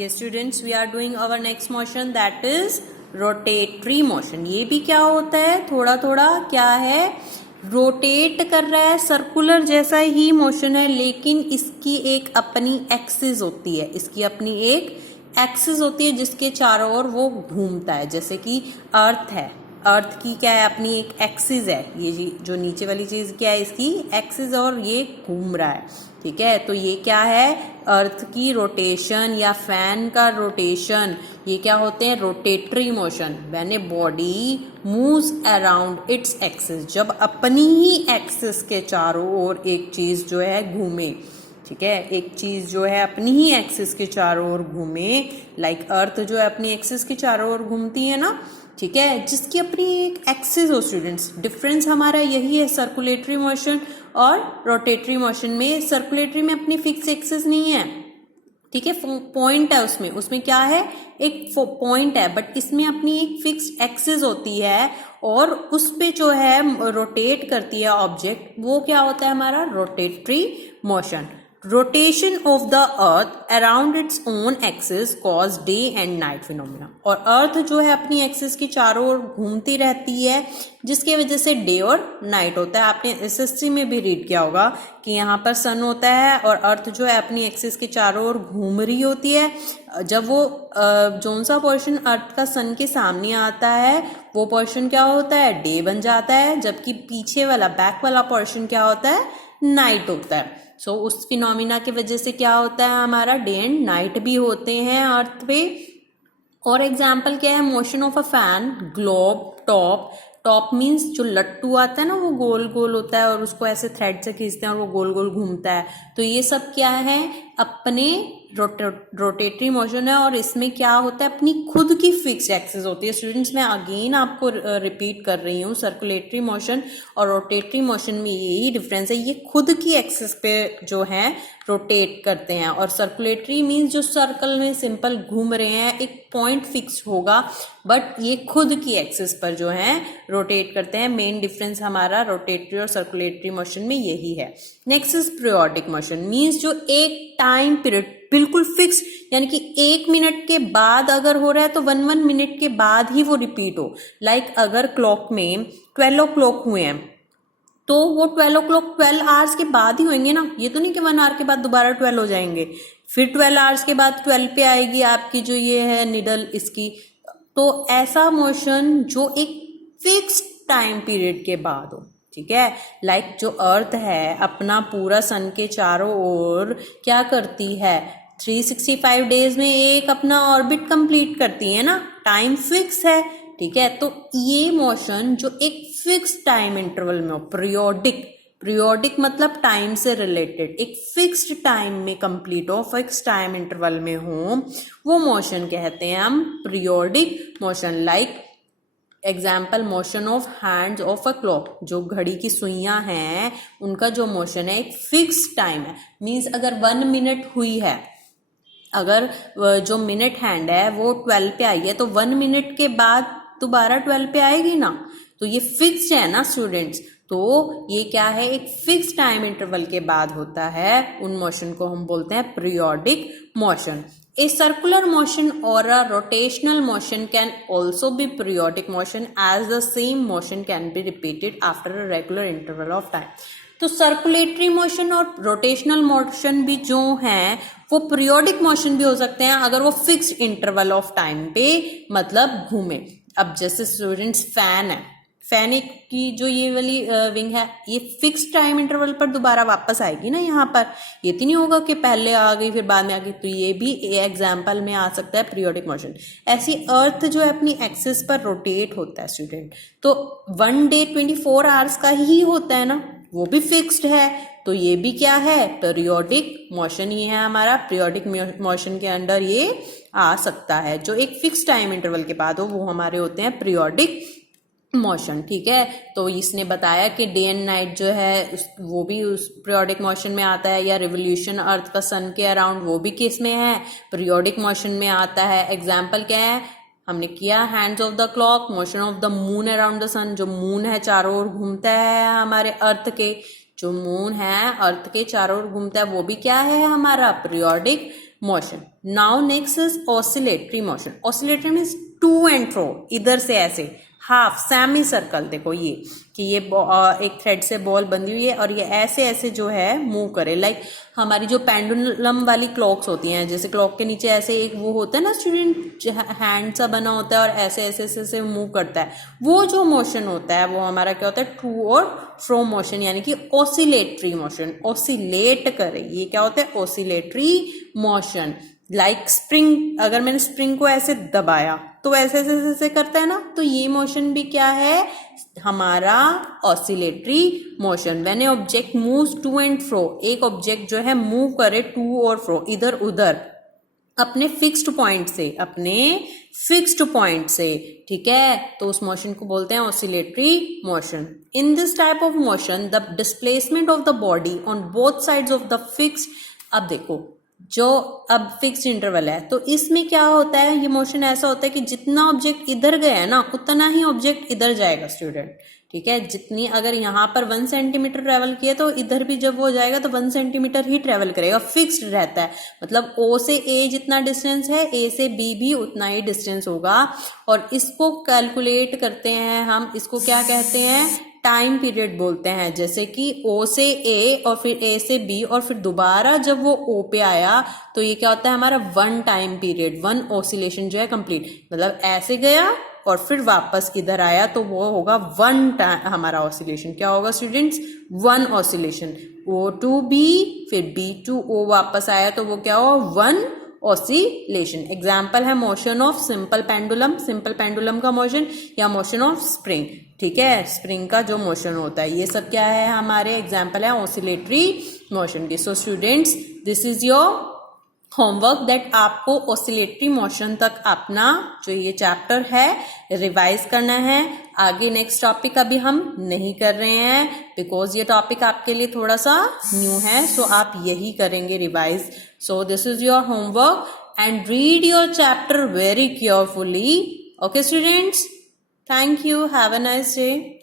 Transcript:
Yes students, we are doing our next motion, that is rotatory motion. ये भी क्या होता है, थोड़ा थोड़ा क्या है, रोटेट कर रहा है, सर्कुलर जैसा ही मोशन है, लेकिन इसकी एक अपनी एक्सिस होती है, इसकी अपनी एक एक्सिस होती है जिसके चारों ओर वो घूमता है। जैसे कि अर्थ है, अर्थ की क्या है, अपनी एक एक्सिस है, ये जो नीचे वाली चीज क्या है, इसकी एक्सिस, और ये घूम रहा है। ठीक है, तो ये क्या है, अर्थ की रोटेशन या फैन का रोटेशन, ये क्या होते हैं, rotatory motion. When a body moves around its axis, जब अपनी ही एक्सिस के चारों ओर एक चीज जो है घूमे। ठीक है, एक चीज जो है अपनी ही एक्सिस के चारों ओर घूमे, लाइक अर्थ जो है अपनी एक्सिस के चारों ओर घूमती है ना। ठीक है, जिसकी अपनी एक एक्सिस हो स्टूडेंट्स। डिफरेंस हमारा यही है सर्कुलेटरी मोशन और रोटेटरी मोशन में। सर्कुलेटरी में अपनी फिक्स एक्सिस नहीं है, ठीक है, पॉइंट है उसमें क्या है, एक पॉइंट है, बट इसमें अपनी एक फिक्स एक्सिस होती है और उस पे जो है रोटेट करती है ऑब्जेक्ट, वो क्या होता है हमारा rotatory motion. Rotation of the earth around its own axis cause day and night phenomena. और अर्थ जो है अपनी एक्सिस की चारों ओर घूमती रहती है, जिसके वजह से डे और नाइट होता है। आपने एसएससी में भी रीड किया होगा कि यहाँ पर सन होता है और अर्थ जो है अपनी एक्सिस के चारों ओर घूम रही होती है। जब वो जोन सा पोर्शन अर्थ का सन के सामने आता है, वो पोर्शन क्या होता है, डे बन जाता है, जबकि पीछे वाला बैक वाला पोर्शन क्या होता है, नाइट होता है। सो उस फिनोमिना की वजह से क्या होता है, हमारा डे एंड नाइट भी होते हैं अर्थ पे। और एग्जाम्पल क्या है, motion of a fan, globe, top. Top means जो लट्टू आता है ना, वो गोल गोल होता है और उसको ऐसे थ्रेड से खींचते हैं और वो गोल गोल घूमता है। तो ये सब क्या है, अपने रोटेटरी मोशन है, और इसमें क्या होता है, अपनी खुद की फिक्स एक्सिस होती है। स्टूडेंट्स, मैं अगेन आपको रिपीट कर रही हूँ, सर्कुलेटरी मोशन और रोटेटरी मोशन में यही डिफरेंस है, ये खुद की एक्सिस पे जो है रोटेट करते हैं। और सर्कुलेटरी मीन्स जो सर्कल में सिंपल घूम रहे हैं, एक पॉइंट फिक्स होगा, बट ये खुद की एक्सिस पर जो है रोटेट करते हैं। मेन डिफरेंस हमारा रोटेटरी और सर्कुलेटरी मोशन में यही है। Next is periodic motion, means जो एक टाइम पीरियड बिल्कुल फिक्स, यानी कि 1 मिनट के बाद अगर हो रहा है तो 1 मिनट के बाद ही वो रिपीट हो। लाइक अगर क्लॉक में 12 o'clock हुए हैं तो वो 12 o'clock 12 आवर्स के बाद ही होंगे ना, ये तो नहीं कि 1 आवर के बाद दोबारा 12 हो जाएंगे, फिर 12 आवर्स के बाद 12 पे आएगी आपकी जो ये है निडल इसकी। तो ऐसा मोशन जो एक फिक्स टाइम पीरियड के बाद हो। ठीक है, लाइक जो अर्थ है अपना पूरा सन के चारों ओर क्या करती है, 365 डेज में एक अपना ऑर्बिट कंप्लीट करती है ना, टाइम फिक्स है। ठीक है, तो ये मोशन जो एक फिक्स टाइम इंटरवल में हो, पीरियोडिक मतलब टाइम से रिलेटेड, एक फिक्स्ड टाइम में कंप्लीट हो, फिक्स टाइम इंटरवल में हो, वो मोशन कहते हैं हम periodic motion. Like example, motion of hands of a clock, जो घड़ी की सुइयां हैं उनका जो मोशन है एक फिक्स टाइम है। मीन्स अगर 1 मिनट हुई है, अगर जो मिनट हैंड है वो 12 पे आई है, तो 1 मिनट के बाद दोबारा 12 पे आएगी ना, तो ये फिक्स्ड है ना स्टूडेंट्स। तो ये क्या है, एक फिक्स टाइम इंटरवल के बाद होता है, उन मोशन को हम बोलते हैं periodic motion. A circular motion or a rotational motion can also be periodic motion, as the same motion can be repeated after a regular interval of time. तो सर्कुलेटरी मोशन और रोटेशनल मोशन भी जो हैं वो periodic motion भी हो सकते हैं अगर वो फिक्स्ड इंटरवल ऑफ टाइम पे मतलब घूमे। अब जैसे स्टूडेंट्स फैन है, फैन की जो ये वाली विंग है, ये फिक्स टाइम इंटरवल पर दोबारा वापस आएगी ना यहाँ पर, ये तो नहीं होगा कि पहले आ गई फिर बाद में आ गई। तो ये भी एग्जाम्पल में आ सकता है पीरियोडिक मोशन। ऐसी अर्थ जो है अपनी एक्सिस पर रोटेट होता है स्टूडेंट, तो 1 डे 24 आवर्स का ही होता है ना, वो भी फिक्स्ड है, तो ये भी क्या है, पीरियोडिक मोशन ही है हमारा। पीरियोडिक मोशन के अंडर ये आ सकता है, जो एक फिक्स टाइम इंटरवल के बाद हो, वो हमारे होते हैं पीरियोडिक मोशन। ठीक है, तो इसने बताया कि डे एंड नाइट जो है वो भी उस पीरियोडिक मोशन में आता है, या रिवोल्यूशन अर्थ का सन के अराउंड, वो भी किस में है, पीरियोडिक मोशन में आता है। एग्जाम्पल क्या है, हमने किया hands of the clock, motion of the moon around the sun, जो मून है चारों ओर घूमता है हमारे अर्थ के, जो मून है अर्थ के चारों ओर घूमता है, वो भी क्या है हमारा periodic motion. Now next is oscillatory motion. Oscillatory means to and fro, इधर से ऐसे हाफ सेमी सर्कल. देखो ये कि ये एक थ्रेड से बॉल बंधी हुई है और ये ऐसे ऐसे जो है मूव करे. लाइक हमारी जो पेंडुलम वाली क्लॉक्स होती हैं, जैसे क्लॉक के नीचे ऐसे एक वो होता है ना स्टूडेंट, हैंड सा बना होता है और ऐसे ऐसे ऐसे ऐसे मूव करता है. वो जो मोशन होता है वो हमारा क्या होता है, टू और फ्रो मोशन, यानी कि ऑसिलेटरी मोशन. ऑसिलेट करे, ये क्या होता है, ऑसिलेटरी मोशन. लाइक स्प्रिंग, अगर मैंने स्प्रिंग को ऐसे दबाया तो ऐसे ऐसे ऐसे करता है ना, तो ये मोशन भी क्या है, हमारा oscillatory motion. When a object moves to and fro, एक ऑब्जेक्ट जो है मूव करे टू और फ्रो, इधर उधर, अपने फिक्स्ड पॉइंट से, अपने फिक्स्ड पॉइंट से, ठीक है, तो उस मोशन को बोलते हैं oscillatory motion. In this type of motion the displacement of the body on both sides of the fixed. अब देखो, जो अब फिक्स्ड इंटरवल है तो इसमें क्या होता है, ये मोशन ऐसा होता है कि जितना ऑब्जेक्ट इधर गया है ना उतना ही ऑब्जेक्ट इधर जाएगा स्टूडेंट. ठीक है, जितनी अगर यहाँ पर 1 सेंटीमीटर ट्रेवल किया तो इधर भी जब वो जाएगा तो 1 सेंटीमीटर ही ट्रेवल करेगा. फिक्स्ड रहता है, मतलब O से A जितना डिस्टेंस है A से B भी उतना ही डिस्टेंस होगा. और इसको कैलकुलेट करते हैं हम, इसको क्या कहते हैं, टाइम पीरियड बोलते हैं. जैसे कि O से A और फिर A से B और फिर दोबारा जब वो O पे आया तो ये क्या होता है, हमारा 1 टाइम पीरियड, 1 ऑसिलेशन जो है कंप्लीट. मतलब ऐसे गया और फिर वापस इधर आया तो वो होगा 1 टाइम हमारा ऑसिलेशन. क्या होगा students, 1 oscillation. O to B फिर B to O वापस आया तो वो क्या होगा, 1 ऑसिलेशन. एग्जाम्पल है motion of simple pendulum, simple pendulum का मोशन, या मोशन ऑफ स्प्रिंग. ठीक है, स्प्रिंग का जो मोशन होता है, ये सब क्या है, हमारे एग्जाम्पल है ऑसिलेटरी मोशन के. So students, this is your homework that आपको ऑसिलेटरी मोशन तक अपना जो ये चैप्टर है रिवाइज करना है. आगे नेक्स्ट टॉपिक अभी हम नहीं कर रहे हैं बिकॉज ये टॉपिक आपके लिए थोड़ा सा न्यू है, सो आप यही करेंगे revise. So this is your homework and read your chapter very carefully. Okay students, thank you, have a nice day.